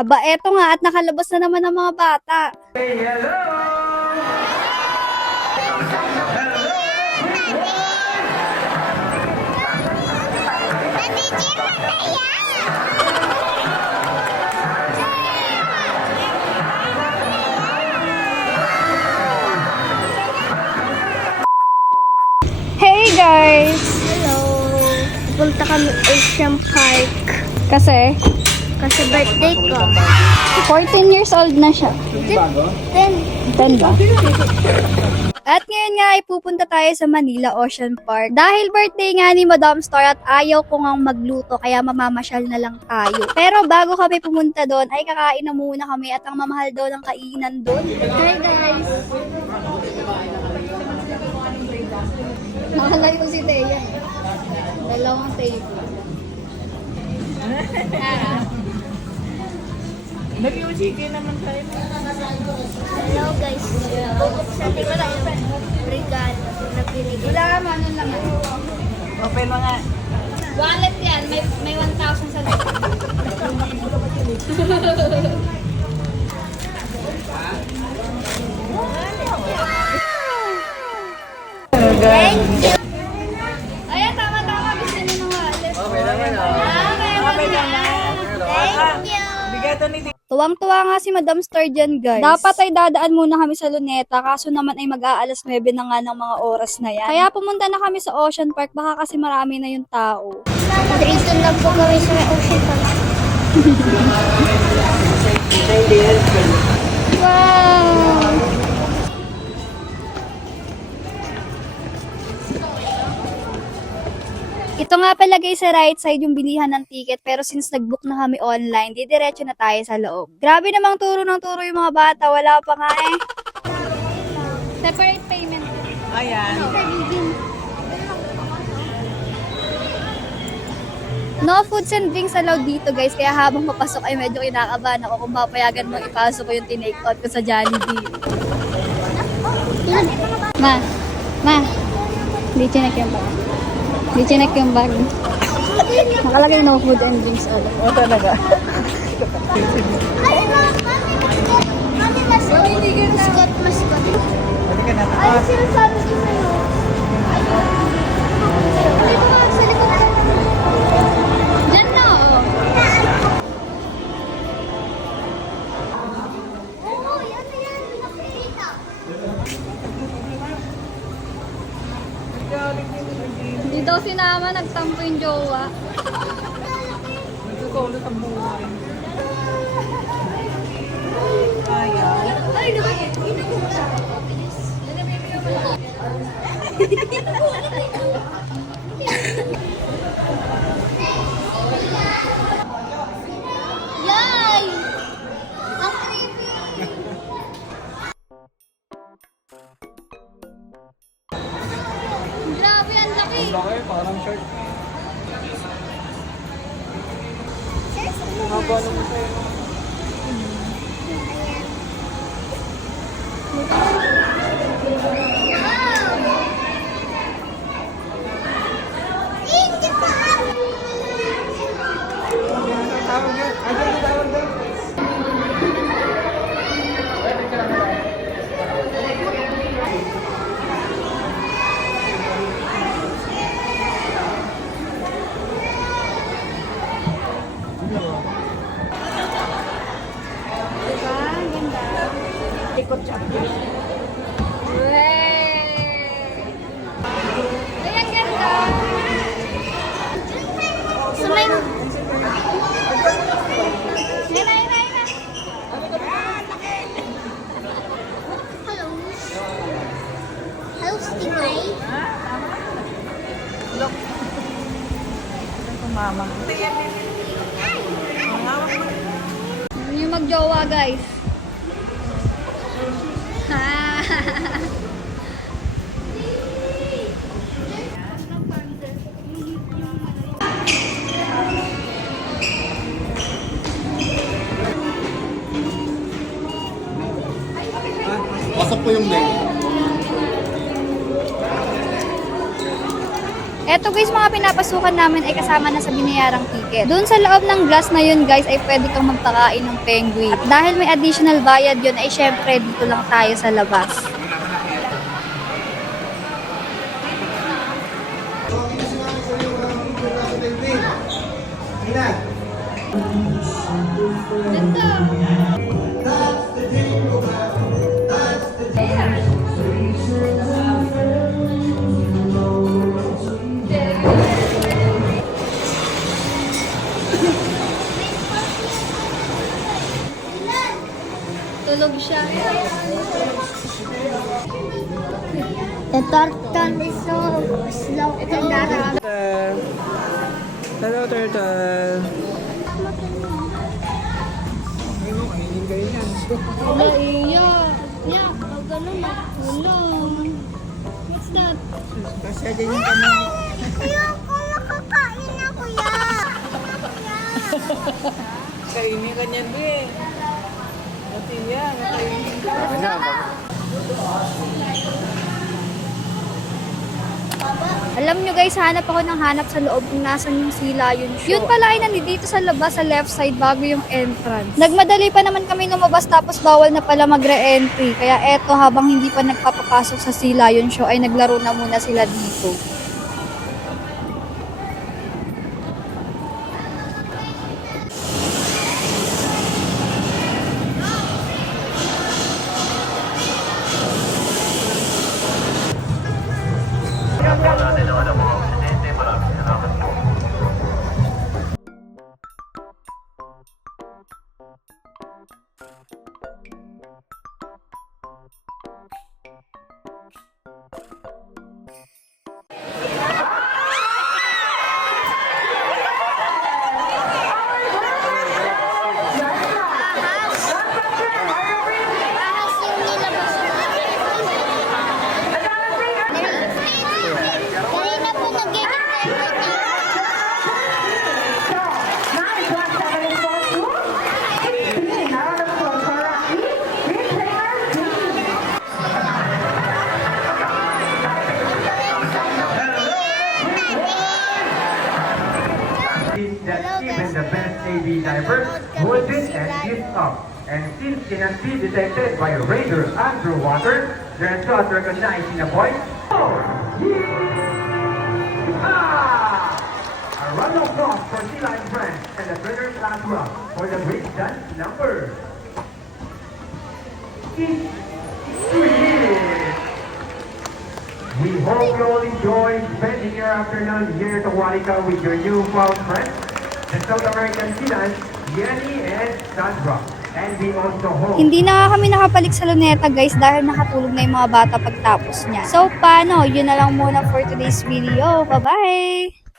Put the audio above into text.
Aba, eto nga at nakalabas na naman ang mga bata. Hey guys! Hello! Punta kami Ocean Park. Kasi Kasi birthday ko. 14 years old na siya. 10 Then, ba? At ngayon nga ay pupunta tayo sa Manila Ocean Park. Dahil birthday nga ni Madam Star at ayaw ko ngang magluto kaya mamamasyal na lang tayo. Pero bago kami pumunta doon ay kakain na muna kami at ang mamahal daw ng kainan doon. hi guys! Nakalayo si Thea. Dalawang table. Nag-chicken naman tayo. Hello guys! Bubuksan ko lang yung regalo na binigay. Wala naman, ano lang. Open mo nga. Wallet yan, may 1,000 sa loob. Thank you! Ayan, tama-tama. Gusto niyo ng wallet. Okay naman ah. Okay naman. Thank you! Bigato ni Tuwang-tuwa nga si Madam Star dyan, guys. Dapat ay dadaan muna kami sa Luneta, kaso naman ay mag-aalas 9 na nga ng mga oras na yan. Kaya pumunta na kami sa Ocean Park, baka kasi marami na yung tao. Dito lang po kami sa Ocean Park. Wow! Ito nga palagay sa right side yung bilihan ng ticket, pero since nag-book na kami online, didiretso na tayo sa loob. Grabe namang turo ng turo yung mga bata, wala pa nga eh. Separate payment. Ayan. No foods and drinks allowed dito guys, kaya habang papasok ay medyo kinakabahan ako kung papayagan mo ipasok ko yung tinake out ko sa Jollibee. Ma, hindi chinek yung bag. Hindi chinek yung bag. Nakalagay no food and drinks allowed. O talaga. Mascot, mascot. Pwede ka na. Ay, sinasabi ko sa'yo. Dito ka, sa likod. Diyan na oh. Oo, yan na yan. Pinakita. Hindi daw sinama, nagtampo yung jowa. Nagkakulot ang buhay. Kaya. Ay, naman. Yay! Ang creepy. Grabe, ang laki. Laki, parang short. Haba naman sa'yo. Tawag yan. Ayan, tawag yan. Ikot siya. Ay, ang ganda. Sa may... Ayun na, ayun na, ayun na. Hello. Hello, Stingray. Look. Ito mama. Ito yan din. Ang hawak mo. Yung magjowa, guys. Pasok po yung mail. Eto guys, mga pinapasukan namin ay kasama na sa binayarang ticket. Doon sa loob ng glass na yun guys, ay pwede kang magpakain ng penguin. At dahil may additional bayad yun, ay syempre dito lang tayo sa labas. Tulog siya. The turtle is so slow and darang. Hello, turtle. Hello, iya. Ya, pag ganun na. Hello. What's that? Kasya din yung kami. Ayoko, makakain na kuya. Kainin ka niyan, be. Pati yan, kainin ka. Alam nyo guys, hanap ako ng hanap sa loob kung nasan yung sila yun. Yun pala ay nandito sa labas sa left side bago yung entrance. Nagmadali pa naman kami lumabas tapos bawal na pala magre-entry. Kaya eto habang hindi pa nagpapapasok sa sila yun show ay naglaro na muna sila dito. Ahas yung nilabas. Kanina po nag-i-intay ko dito. That even the best AV divers wouldn't and gives up. And since cannot be detected by radar underwater, their shot recognized in a point. A round of applause for Sila and friends and the British Last Rock for the great dance number. We hope you all enjoy spending your afternoon here at Walika with your newfound friends, the South American Silans, Yanni and Sandra. And we also hope Hindi na nga kami nakapalik sa Luneta guys dahil nakatulog na yung mga bata pagtapos niya. So paano? Yun na lang muna for today's video. Bye-bye!